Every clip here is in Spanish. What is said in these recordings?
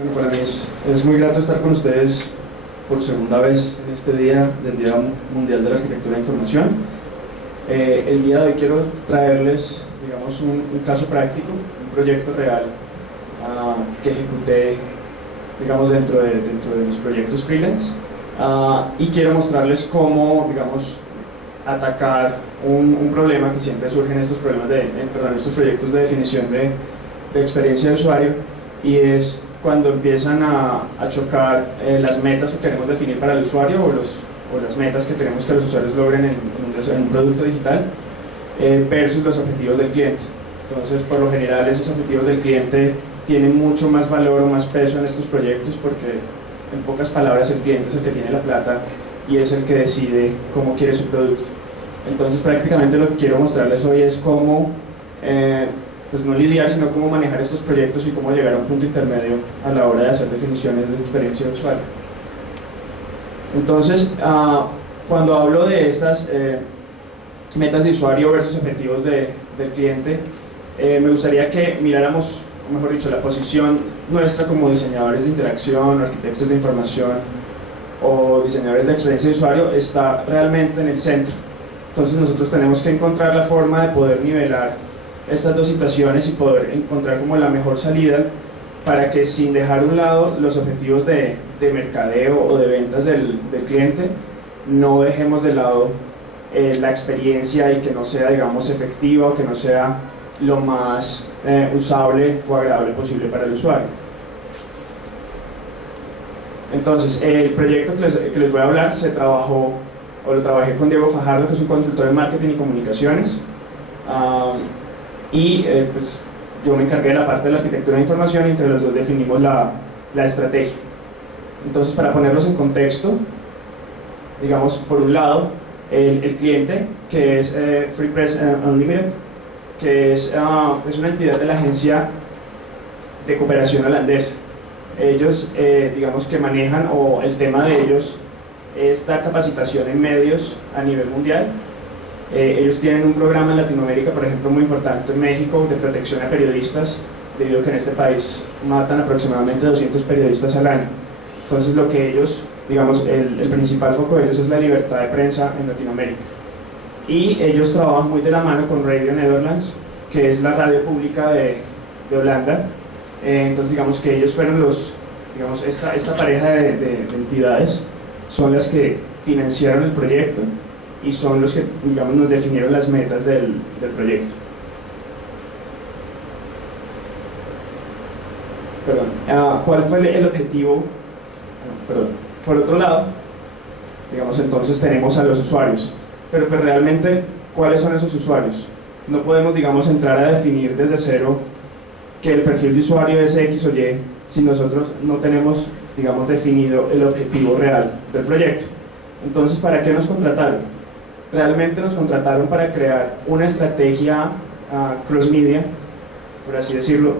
Bueno, para mí es muy grato estar con ustedes por segunda vez en este día del Día Mundial de la Arquitectura de Información. El día de hoy quiero traerles, digamos, un caso práctico, un proyecto real que ejecuté, digamos, dentro de mis proyectos freelance, y quiero mostrarles cómo, digamos, atacar un problema que siempre surge en estos problemas estos proyectos de definición de experiencia de usuario, y es cuando empiezan a chocar las metas que queremos definir para el usuario o las metas que queremos que los usuarios logren en un producto digital versus los objetivos del cliente. Entonces, por lo general, esos objetivos del cliente tienen mucho más valor o más peso en estos proyectos porque, en pocas palabras, el cliente es el que tiene la plata y es el que decide cómo quiere su producto. Entonces, prácticamente lo que quiero mostrarles hoy es cómo pues no lidiar, sino cómo manejar estos proyectos y cómo llegar a un punto intermedio a la hora de hacer definiciones de experiencia de usuario. Entonces, cuando hablo de estas metas de usuario versus objetivos del cliente, me gustaría que miráramos, o mejor dicho, la posición nuestra como diseñadores de interacción, arquitectos de información o diseñadores de experiencia de usuario está realmente en el centro. Entonces nosotros tenemos que encontrar la forma de poder nivelar estas dos situaciones y poder encontrar como la mejor salida para que, sin dejar a un lado los objetivos de mercadeo o de ventas del cliente, no dejemos de lado la experiencia y que no sea, digamos, efectiva o que no sea lo más usable o agradable posible para el usuario. Entonces, el proyecto que les voy a hablar lo trabajé con Diego Fajardo, que es un consultor en marketing y comunicaciones, pues yo me encargué de la parte de la arquitectura de información y entre los dos definimos la estrategia. Entonces, para ponerlos en contexto, digamos, por un lado, el cliente, que es Free Press Unlimited, que es una entidad de la agencia de cooperación holandesa. Ellos, digamos que manejan, o el tema de ellos es dar capacitación en medios a nivel mundial. Ellos tienen un programa en Latinoamérica, por ejemplo, muy importante en México, de protección a periodistas, debido a que en este país matan aproximadamente 200 periodistas al año. Entonces, lo que ellos, digamos, el principal foco de ellos es la libertad de prensa en Latinoamérica. Y ellos trabajan muy de la mano con Radio Netherlands, que es la radio pública de Holanda. Entonces, digamos que ellos fueron esta pareja de entidades son las que financiaron el proyecto y son los que, digamos, nos definieron las metas del proyecto. ¿Cuál fue el objetivo? Por otro lado, digamos, entonces tenemos a los usuarios, pero realmente, ¿cuáles son esos usuarios? No podemos, digamos, entrar a definir desde cero que el perfil de usuario es X o Y si nosotros no tenemos, digamos, definido el objetivo real del proyecto. Entonces, ¿para qué nos contrataron? Realmente nos contrataron para crear una estrategia cross-media, por así decirlo,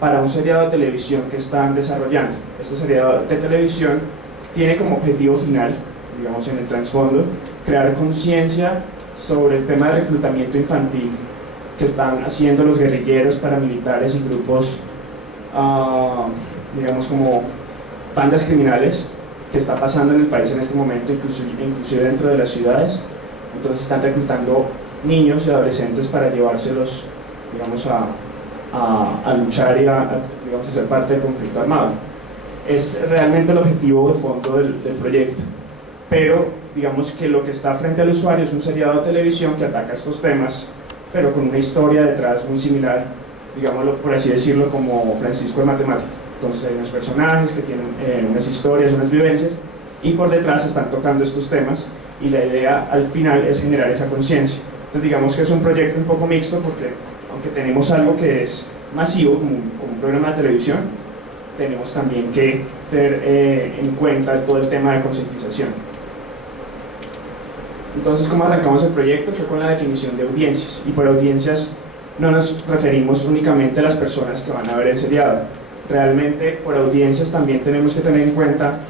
para un seriado de televisión que están desarrollando. Este seriado de televisión tiene como objetivo final, digamos, en el trasfondo, crear conciencia sobre el tema de reclutamiento infantil que están haciendo los guerrilleros, paramilitares y grupos, digamos, como bandas criminales, que está pasando en el país en este momento, inclusive dentro de las ciudades. Entonces están reclutando niños y adolescentes para llevárselos, digamos, a luchar y digamos, a ser parte del conflicto armado. Es realmente el objetivo de fondo del proyecto, pero digamos que lo que está frente al usuario es un seriado de televisión que ataca estos temas, pero con una historia detrás muy similar, digámoslo, por así decirlo, como Francisco de Matemática. Entonces hay unos personajes que tienen unas historias, unas vivencias, y por detrás están tocando estos temas, y la idea al final es generar esa conciencia. Entonces, digamos que es un proyecto un poco mixto, porque aunque tenemos algo que es masivo, como un programa de televisión, tenemos también que tener en cuenta todo el tema de concientización. Entonces, ¿cómo arrancamos el proyecto? Fue con la definición de audiencias, y por audiencias no nos referimos únicamente a las personas que van a ver el seriado. Realmente, por audiencias también tenemos que tener en cuenta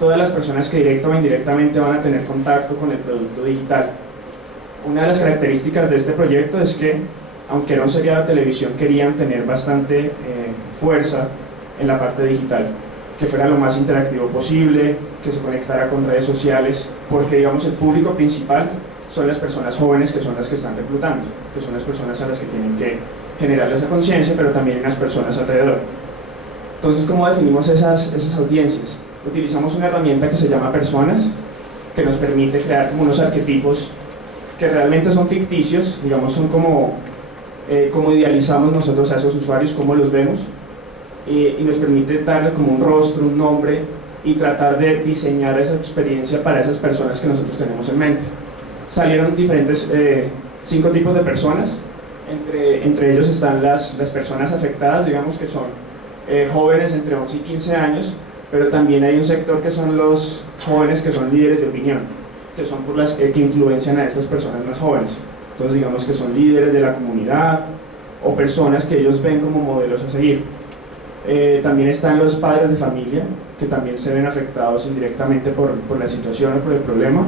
todas las personas que directa o indirectamente van a tener contacto con el producto digital. Una de las características de este proyecto es que, aunque era un seriado de televisión, querían tener bastante fuerza en la parte digital, que fuera lo más interactivo posible, que se conectara con redes sociales, porque digamos el público principal son las personas jóvenes, que son las que están reclutando, que son las personas a las que tienen que generar esa conciencia, pero también las personas alrededor. Entonces, ¿cómo definimos esas audiencias? Utilizamos una herramienta que se llama Personas, que nos permite crear como unos arquetipos que realmente son ficticios, digamos, son como idealizamos nosotros a esos usuarios, cómo los vemos, y nos permite darle como un rostro, un nombre, y tratar de diseñar esa experiencia para esas personas que nosotros tenemos en mente. Salieron diferentes 5 tipos de personas, entre ellos están las personas afectadas, digamos que son jóvenes entre 11 y 15 años, pero también hay un sector que son los jóvenes que son líderes de opinión, que son por las que influencian a estas personas más jóvenes. Entonces digamos que son líderes de la comunidad o personas que ellos ven como modelos a seguir. También están los padres de familia, que también se ven afectados indirectamente por la situación o por el problema.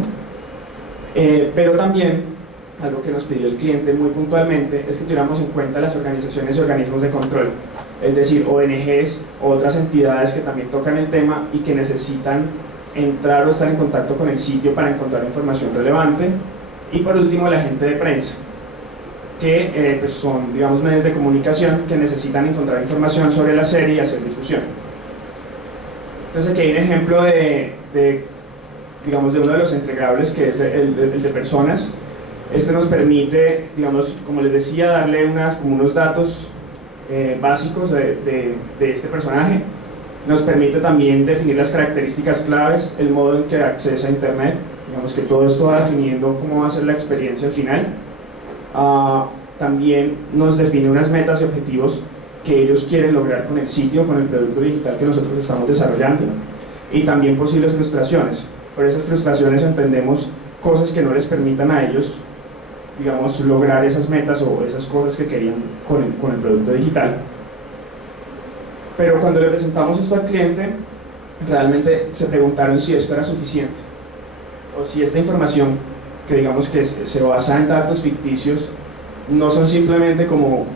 Pero también, algo que nos pidió el cliente muy puntualmente, es que tuviéramos en cuenta las organizaciones y organismos de control, es decir, ONGs o otras entidades que también tocan el tema y que necesitan entrar o estar en contacto con el sitio para encontrar información relevante. Y por último, la gente de prensa, que pues son, digamos, medios de comunicación que necesitan encontrar información sobre la serie y hacer difusión. Entonces aquí hay un ejemplo digamos, de uno de los entregables, que es el de Personas. Este nos permite, digamos, como les decía, darle como unos datos básicos de este personaje. Nos permite también definir las características claves, el modo en que accesa a Internet, digamos que todo esto va definiendo cómo va a ser la experiencia al final. También nos define unas metas y objetivos que ellos quieren lograr con el sitio, con el producto digital que nosotros estamos desarrollando, y también posibles frustraciones. Por esas frustraciones entendemos cosas que no les permitan a ellos, digamos, lograr esas metas o esas cosas que querían con el producto digital. Pero cuando le presentamos esto al cliente, realmente se preguntaron si esto era suficiente, o si esta información, que digamos que se basa en datos ficticios, no son simplemente como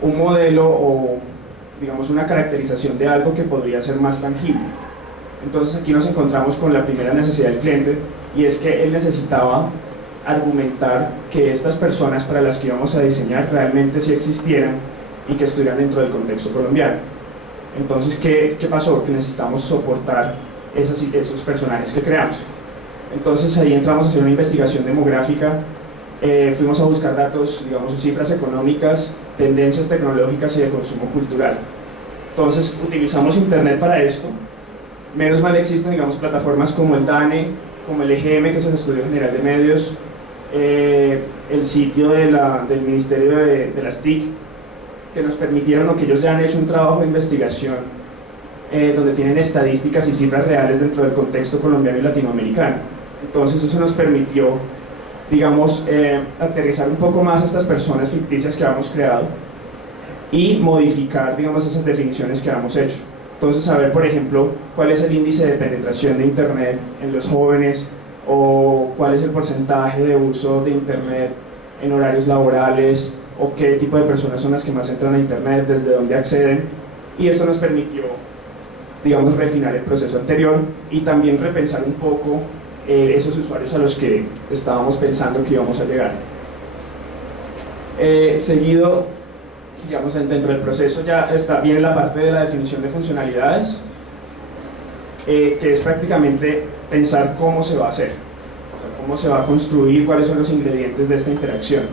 un modelo o, digamos, una caracterización de algo que podría ser más tangible. Entonces aquí nos encontramos con la primera necesidad del cliente, y es que él necesitaba argumentar que estas personas para las que íbamos a diseñar realmente sí existieran y que estuvieran dentro del contexto colombiano. Entonces, ¿qué pasó? Que necesitamos soportar esos personajes que creamos. Entonces ahí entramos a hacer una investigación demográfica, fuimos a buscar datos, digamos, cifras económicas, tendencias tecnológicas y de consumo cultural. Entonces utilizamos Internet para esto. Menos mal existen, digamos, plataformas como el DANE, como el EGM, que es el Estudio General de Medios, el sitio del Ministerio de las TIC, que nos permitieron, o que ellos ya han hecho un trabajo de investigación donde tienen estadísticas y cifras reales dentro del contexto colombiano y latinoamericano. Entonces eso nos permitió, digamos, aterrizar un poco más a estas personas ficticias que habíamos creado y modificar, digamos, esas definiciones que habíamos hecho. Entonces, saber, por ejemplo, cuál es el índice de penetración de Internet en los jóvenes, o cuál es el porcentaje de uso de Internet en horarios laborales, o qué tipo de personas son las que más entran a Internet, desde dónde acceden. Y esto nos permitió, digamos, refinar el proceso anterior y también repensar un poco esos usuarios a los que estábamos pensando que íbamos a llegar. Seguido, digamos, dentro del proceso ya viene la parte de la definición de funcionalidades, que es prácticamente pensar cómo se va a hacer, o sea, cómo se va a construir, cuáles son los ingredientes de esta interacción.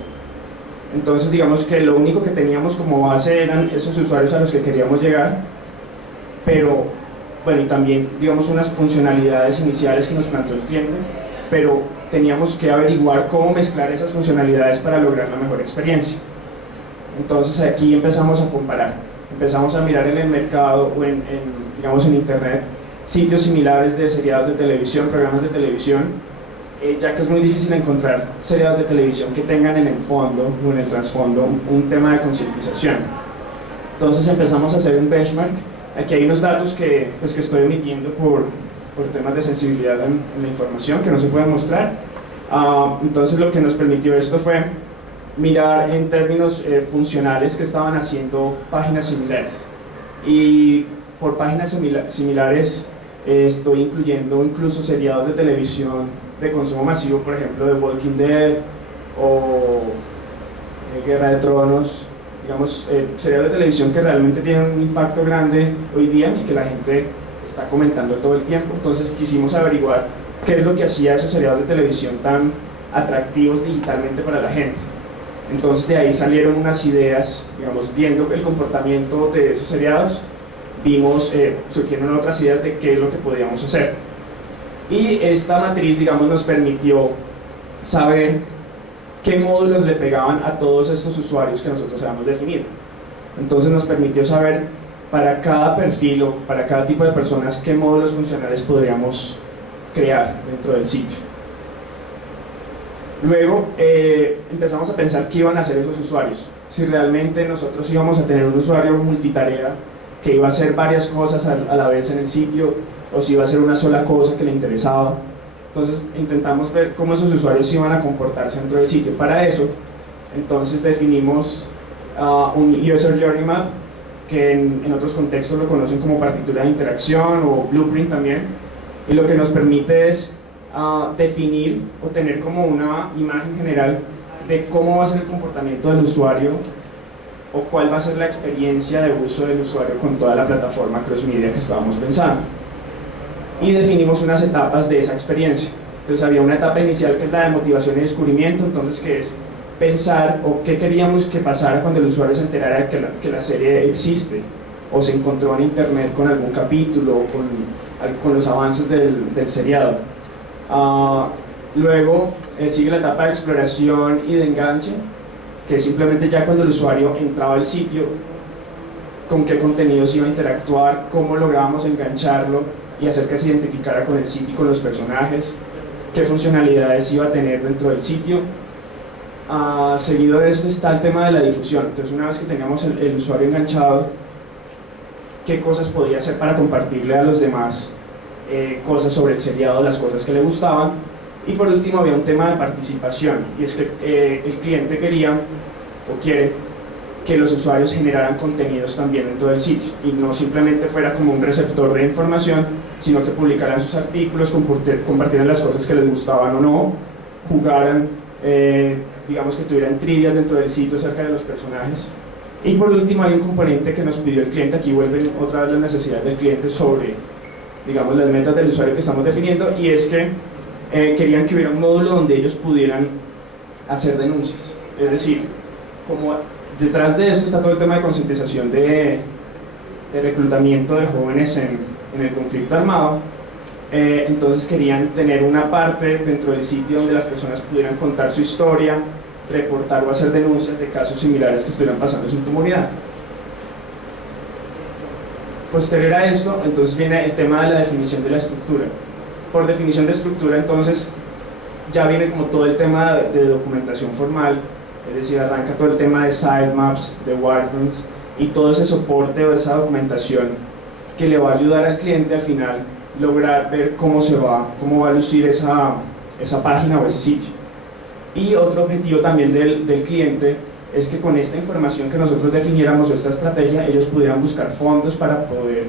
Entonces, digamos que lo único que teníamos como base eran esos usuarios a los que queríamos llegar, pero bueno, y también, digamos, unas funcionalidades iniciales que nos planteó el cliente, pero teníamos que averiguar cómo mezclar esas funcionalidades para lograr la mejor experiencia. Entonces aquí empezamos a comparar, empezamos a mirar en el mercado o digamos, en Internet, sitios similares de seriados de televisión, programas de televisión, ya que es muy difícil encontrar seriados de televisión que tengan en el fondo o en el trasfondo un tema de concientización. Entonces empezamos a hacer un benchmark. Aquí hay unos datos que estoy omitiendo por temas de sensibilidad en la información que no se pueden mostrar. Entonces lo que nos permitió esto fue mirar en términos funcionales que estaban haciendo páginas similares, y por páginas similares estoy incluyendo incluso seriados de televisión de consumo masivo, por ejemplo The Walking Dead o Guerra de Tronos, digamos, seriados de televisión que realmente tienen un impacto grande hoy día y que la gente está comentando todo el tiempo. Entonces quisimos averiguar qué es lo que hacía esos seriados de televisión tan atractivos digitalmente para la gente. Entonces de ahí salieron unas ideas, digamos, viendo el comportamiento de esos seriados, surgieron otras ideas de qué es lo que podíamos hacer. Y esta matriz, digamos, nos permitió saber qué módulos le pegaban a todos estos usuarios que nosotros habíamos definido. Entonces nos permitió saber para cada perfil o para cada tipo de personas qué módulos funcionales podríamos crear dentro del sitio. Luego empezamos a pensar qué iban a hacer esos usuarios, si realmente nosotros íbamos a tener un usuario multitarea que iba a hacer varias cosas a la vez en el sitio, o si iba a hacer una sola cosa que le interesaba. Entonces intentamos ver cómo esos usuarios iban a comportarse dentro del sitio. Para eso, entonces definimos un User Journey Map, que en otros contextos lo conocen como partitura de interacción o blueprint también, y lo que nos permite es definir o tener como una imagen general de cómo va a ser el comportamiento del usuario o cuál va a ser la experiencia de uso del usuario con toda la plataforma cross-media que estábamos pensando. Y definimos unas etapas de esa experiencia. Entonces había una etapa inicial que es la de motivación y descubrimiento, entonces que es pensar o qué queríamos que pasara cuando el usuario se enterara de que la serie existe o se encontró en internet con algún capítulo o con los avances del seriado. Luego sigue la etapa de exploración y de enganche, que es simplemente ya cuando el usuario entraba al sitio, con qué contenidos iba a interactuar, cómo lográbamos engancharlo y hacer que se identificara con el sitio y con los personajes, qué funcionalidades iba a tener dentro del sitio. Seguido de esto está el tema de la difusión. Entonces, una vez que teníamos el usuario enganchado, qué cosas podía hacer para compartirle a los demás cosas sobre el seriado, las cosas que le gustaban. Y por último había un tema de participación, y es que el cliente quería o quiere que los usuarios generaran contenidos también dentro del sitio y no simplemente fuera como un receptor de información, sino que publicaran sus artículos, compartieran las cosas que les gustaban o no, jugaran, digamos que tuvieran trivias dentro del sitio acerca de los personajes. Y por último hay un componente que nos pidió el cliente. Aquí vuelven otra vez las necesidades del cliente sobre, digamos, las metas del usuario que estamos definiendo, y es que querían que hubiera un módulo donde ellos pudieran hacer denuncias. Es decir, como detrás de esto está todo el tema de concientización de reclutamiento de jóvenes en el conflicto armado, entonces querían tener una parte dentro del sitio donde las personas pudieran contar su historia, reportar o hacer denuncias de casos similares que estuvieran pasando en su comunidad. Posterior a esto, entonces viene el tema de la definición de la estructura. Por definición de estructura, entonces, ya viene como todo el tema de documentación formal, es decir, arranca todo el tema de sitemaps, de wireframes, y todo ese soporte o esa documentación que le va a ayudar al cliente al final lograr ver cómo va a lucir esa página o ese sitio. Y otro objetivo también del cliente es que con esta información que nosotros definiéramos, esta estrategia, ellos pudieran buscar fondos para poder,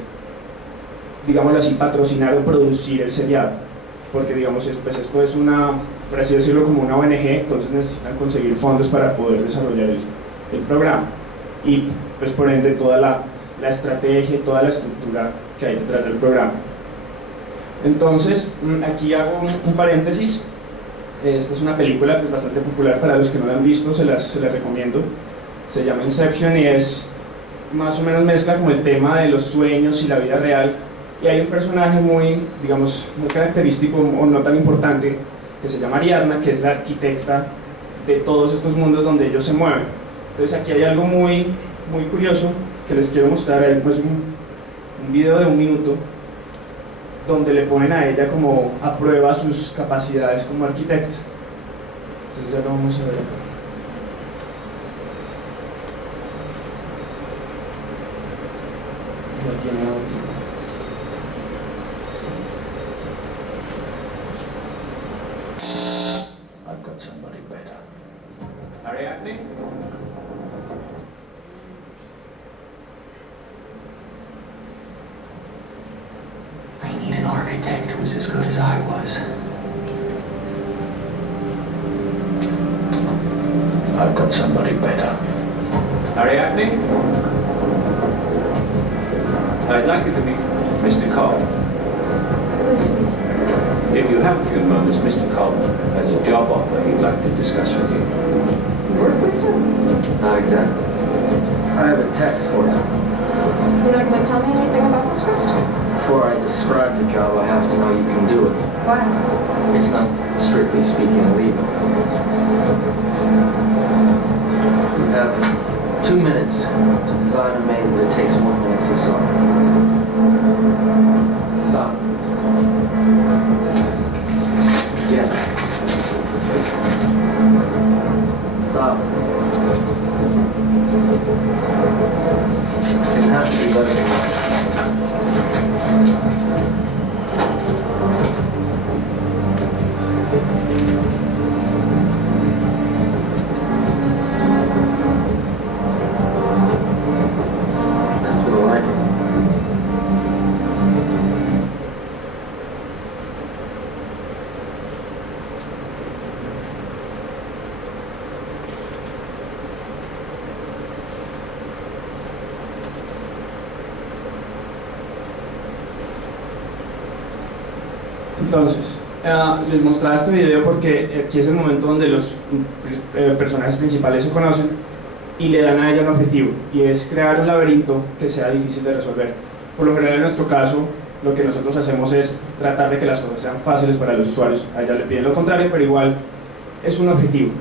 digámoslo así, patrocinar o producir el seriado, porque digamos, pues esto es una, por así decirlo, como una ONG, entonces necesitan conseguir fondos para poder desarrollar el programa, y pues por ende toda la estrategia y toda la estructura que hay detrás del programa. Entonces, aquí hago un paréntesis. Esta es una película pues, bastante popular. Para los que no la han visto, se las recomiendo. Se llama Inception y es más o menos mezcla como el tema de los sueños y la vida real, y hay un personaje muy, digamos, muy característico o no tan importante, que se llama Ariadna, que es la arquitecta de todos estos mundos donde ellos se mueven. Entonces aquí hay algo muy curioso que les quiero mostrar. Pues un video de 1 minuto donde le ponen a ella como a prueba sus capacidades como arquitecta. Entonces ya lo vamos a ver acá. I've got somebody better. Ariadne? was as good as I was. I've got somebody better. Ariadne? I'd like you to meet Mr. Cole. Pleased to meet you. If you have a few moments, Mr. Cole has a job offer he'd like to discuss with you. Work with sir? Not exactly. I have a test for you. You're not going to tell me anything about this first? Before I describe the job, I have to know you can do it. Why? It's not, strictly speaking, illegal. You have 2 minutes to design a maze that takes 1 minute to solve. Stop. Yeah. Stop. It didn't have to be better than that. That's what I like. Entonces, les mostraba este video porque aquí es el momento donde los personajes principales se conocen y le dan a ella un objetivo, y es crear un laberinto que sea difícil de resolver. Por lo general en nuestro caso, lo que nosotros hacemos es tratar de que las cosas sean fáciles para los usuarios. A ella le piden lo contrario, pero igual es un objetivo.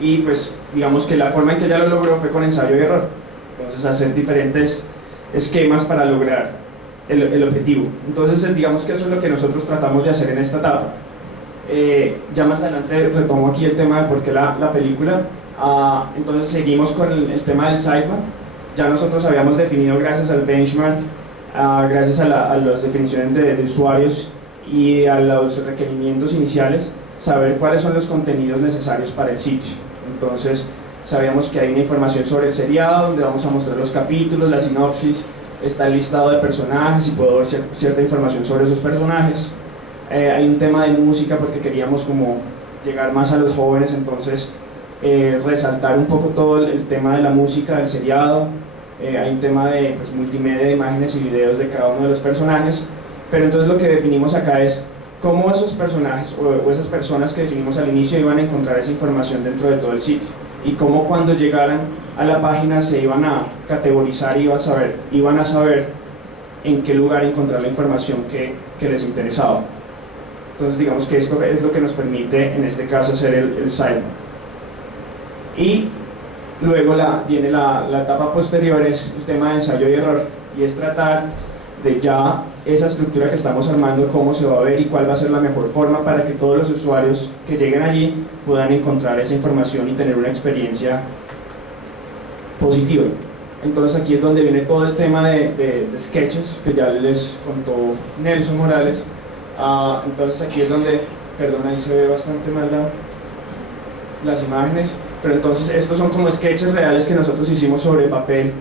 Y pues digamos que la forma en que ella lo logró fue con ensayo y error. Entonces hacer diferentes esquemas para lograr el objetivo. Entonces digamos que eso es lo que nosotros tratamos de hacer en esta etapa. Ya más adelante retomo aquí el tema de por qué la película. Entonces seguimos con el tema del sidebar. Ya nosotros habíamos definido, gracias al benchmark, gracias a las definiciones de usuarios y a los requerimientos iniciales, saber cuáles son los contenidos necesarios para el sitio. Entonces sabíamos que hay una información sobre el seriado, donde vamos a mostrar los capítulos, la sinopsis, está el listado de personajes y puedo ver cierta información sobre esos personajes. Hay un tema de música porque queríamos como llegar más a los jóvenes, entonces resaltar un poco todo el tema de la música del seriado. Hay un tema de pues, multimedia, de imágenes y videos de cada uno de los personajes, pero entonces lo que definimos acá es cómo esos personajes o esas personas que definimos al inicio iban a encontrar esa información dentro de todo el sitio, y cómo cuando llegaran a la página se iban a categorizar y iban a saber en qué lugar encontrar la información que les interesaba. Entonces digamos que esto es lo que nos permite en este caso hacer el sidebar. Y luego viene la etapa posterior, es el tema de ensayo y error, y es tratar de ya esa estructura que estamos armando, cómo se va a ver y cuál va a ser la mejor forma para que todos los usuarios que lleguen allí puedan encontrar esa información y tener una experiencia positiva. Entonces aquí es donde viene todo el tema de sketches que ya les contó Nelson Morales. Entonces aquí es donde, perdón, ahí se ve bastante mal las imágenes, pero entonces estos son como sketches reales que nosotros hicimos sobre papel.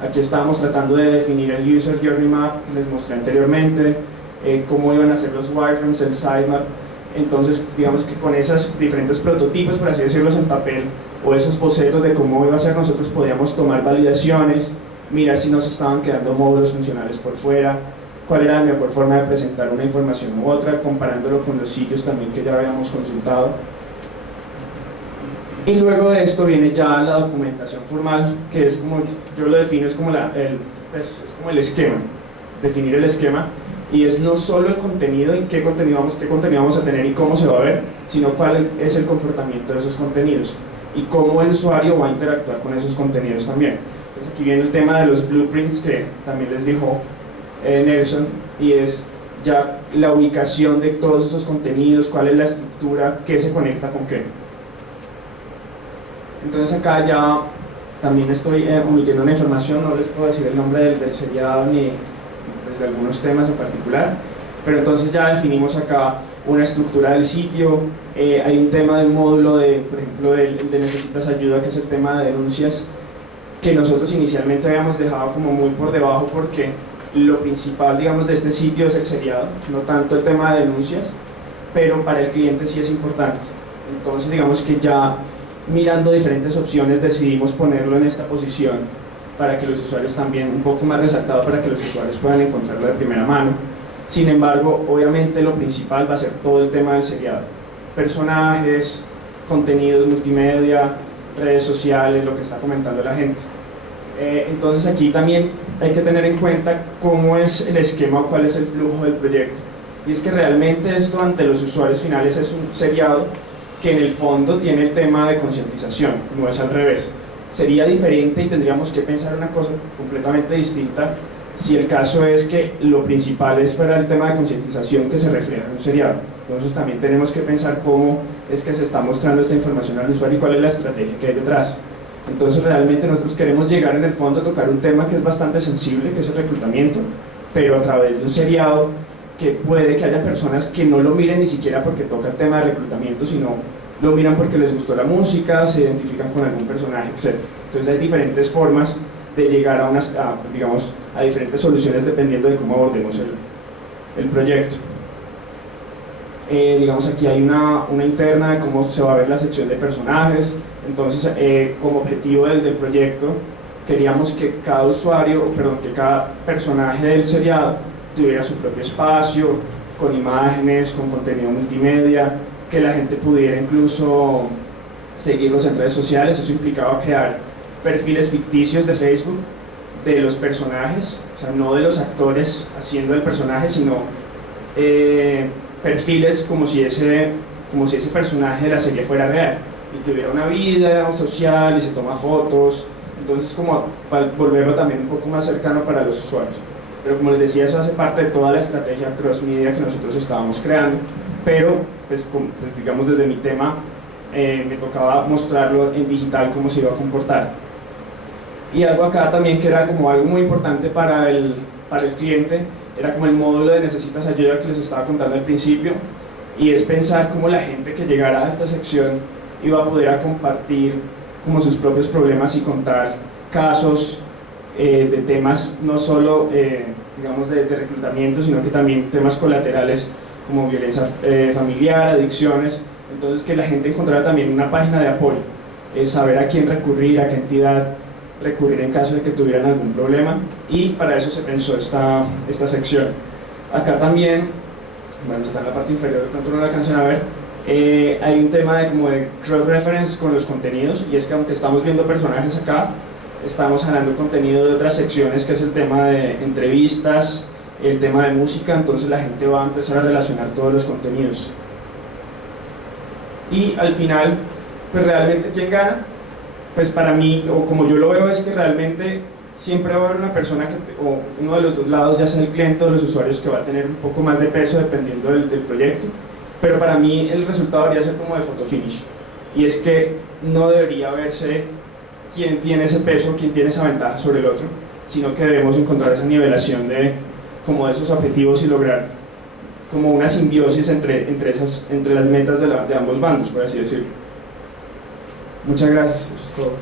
Aquí estábamos tratando de definir el User Journey Map que les mostré anteriormente, cómo iban a ser los wireframes, el sitemap. Entonces digamos que con esos diferentes prototipos, por así decirlos, en papel, o esos bocetos de cómo iba a ser, nosotros podíamos tomar validaciones, mirar si nos estaban quedando módulos funcionales por fuera, cuál era la mejor forma de presentar una información u otra, comparándolo con los sitios también que ya habíamos consultado. Y luego de esto viene ya la documentación formal, que es como, yo lo defino, es como es como el esquema, definir el esquema, y es no solo el contenido y qué contenido vamos a tener y cómo se va a ver, sino cuál es el comportamiento de esos contenidos y cómo el usuario va a interactuar con esos contenidos también. Entonces aquí viene el tema de los blueprints que también les dijo Nelson, y es ya la ubicación de todos esos contenidos, cuál es la estructura, qué se conecta con qué. Entonces acá ya también estoy omitiendo una información, no les puedo decir el nombre del seriado ni desde algunos temas en particular, pero entonces ya definimos acá una estructura del sitio. Hay un tema del módulo por ejemplo, de necesitas ayuda, que es el tema de denuncias, que nosotros inicialmente habíamos dejado como muy por debajo porque lo principal, digamos, de este sitio es el seriado, no tanto el tema de denuncias, pero para el cliente sí es importante. Entonces, digamos que ya mirando diferentes opciones decidimos ponerlo en esta posición para que los usuarios también, un poco más resaltado, para que los usuarios puedan encontrarlo de primera mano. Sin embargo, obviamente lo principal va a ser todo el tema del seriado. Personajes, contenidos multimedia, redes sociales, lo que está comentando la gente. Entonces aquí también hay que tener en cuenta cómo es el esquema o cuál es el flujo del proyecto. Y es que realmente esto ante los usuarios finales es un seriado que en el fondo tiene el tema de concientización, no es al revés. Sería diferente y tendríamos que pensar una cosa completamente distinta si el caso es que lo principal es fuera el tema de concientización que se refleja en un seriado. Entonces también tenemos que pensar cómo es que se está mostrando esta información al usuario y cuál es la estrategia que hay detrás. Entonces realmente nosotros queremos llegar en el fondo a tocar un tema que es bastante sensible, que es el reclutamiento, pero a través de un seriado que puede que haya personas que no lo miren ni siquiera porque toca el tema de reclutamiento, sino lo miran porque les gustó la música, se identifican con algún personaje, etc. Entonces hay diferentes formas de llegar a diferentes soluciones dependiendo de cómo abordemos el proyecto. Digamos aquí hay una interna de cómo se va a ver la sección de personajes. Entonces como objetivo del proyecto queríamos que cada que cada personaje del seriado tuviera su propio espacio, con imágenes, con contenido multimedia, que la gente pudiera incluso seguirlos en redes sociales. Eso implicaba crear perfiles ficticios de Facebook de los personajes, o sea, no de los actores haciendo el personaje, sino perfiles como si ese personaje de la serie fuera real y tuviera una vida social y se toma fotos. Entonces, como para volverlo también un poco más cercano para los usuarios. Pero como les decía, eso hace parte de toda la estrategia cross-media que nosotros estábamos creando, pero pues digamos desde mi tema me tocaba mostrarlo en digital cómo se iba a comportar. Y algo acá también que era como algo muy importante para el cliente, era como el módulo de necesitas ayuda que les estaba contando al principio, y es pensar cómo la gente que llegara a esta sección iba a poder compartir como sus propios problemas y contar casos de temas no solo digamos de reclutamiento, sino que también temas colaterales como violencia familiar, adicciones. Entonces que la gente encontrara también una página de apoyo, saber a quién recurrir, a qué entidad recurrir en caso de que tuvieran algún problema, y para eso se pensó esta sección. Acá también, bueno, está en la parte inferior, de pronto no la alcanzan a ver, hay un tema de cross-reference con los contenidos, y es que aunque estamos viendo personajes acá, estamos jalando contenido de otras secciones, que es el tema de entrevistas, el tema de música. Entonces la gente va a empezar a relacionar todos los contenidos. Y al final, pues realmente ¿quién gana? Pues para mí, o como yo lo veo, es que realmente siempre va a haber una persona o uno de los dos lados, ya sea el cliente o los usuarios, que va a tener un poco más de peso dependiendo del proyecto. Pero para mí el resultado debería ser como de photo finish, y es que no debería verse quién tiene ese peso, quién tiene esa ventaja sobre el otro, sino que debemos encontrar esa nivelación de esos objetivos y lograr como una simbiosis entre las metas de ambos bandos, por así decirlo. Muchas gracias, eso es todo.